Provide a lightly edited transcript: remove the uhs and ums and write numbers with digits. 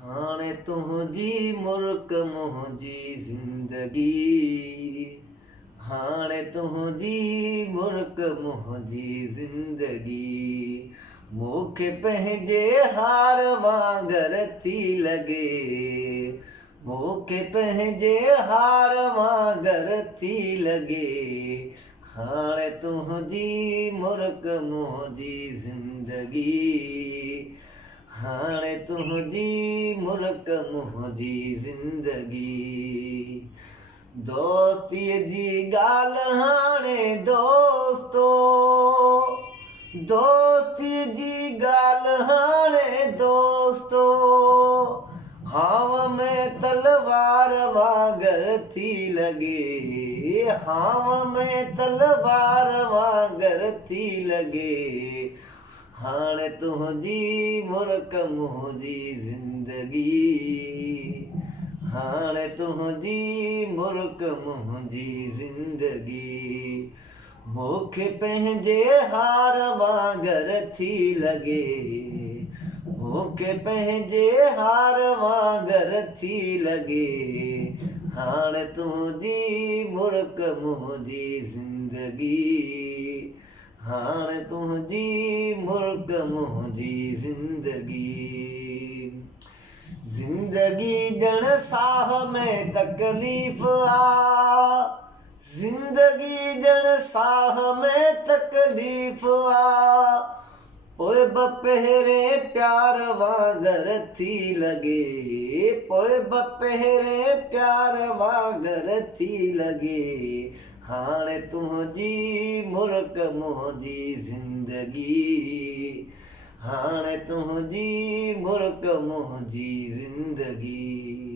हाणे तुंहिंजी मुल्क मुंहिंजी ज़िंदगी, हाणे तुंहिंजी मुल्क मुंहिंजी ज़िंदगी, मूंखे पंहिंजे हार वांगर थी लॻे, मूंखे पंहिंजे हार वांगर थी लॻे। हाणे तुंहिंजी मुल्क मुंहिंजी ज़िंदगी, हाणे तुंहिंजी मुल्क मुंहिंजी ज़िंदगी। दोस्तीअ जी ॻाल्हि हाणे दोस्तो, दोस्तीअ जी ॻाल्हि हाणे दोस्तो, हाव में तलवार वांगर थी लॻे, हाव में तलवार वांगर थी लॻे। हाणे तुंहिंजी मुल्क मुंहिंजी ज़िंदगी, हाणे तुंहिंजी मुल्क मुंहिंजी ज़िंदगी, मूंखे पंहिंजे हार वांगर थी लॻे, मूंखे पंहिंजे हार वांगर थी लॻे। हाणे तुंहिंजी मुल्क मुंहिंजी ज़िंदगी, हाणे तुंहिंजी मुल्क मुंहिंजी ज़िंदगी। ज़िंदगी ॼण साह में तकलीफ़ आ, ज़िंदगी ॼण साह में तकलीफ़ आ, पोइ ब पहिरें प्यार वांगर थी लॻे, पोइ ब पहिरें प्यार वांगर थी लॻे। हाणे तुंहिंजी मुल्क मुंहिंजी ज़िंदगी, हाणे तुंहिंजी मुल्क मुंहिंजी ज़िंदगी।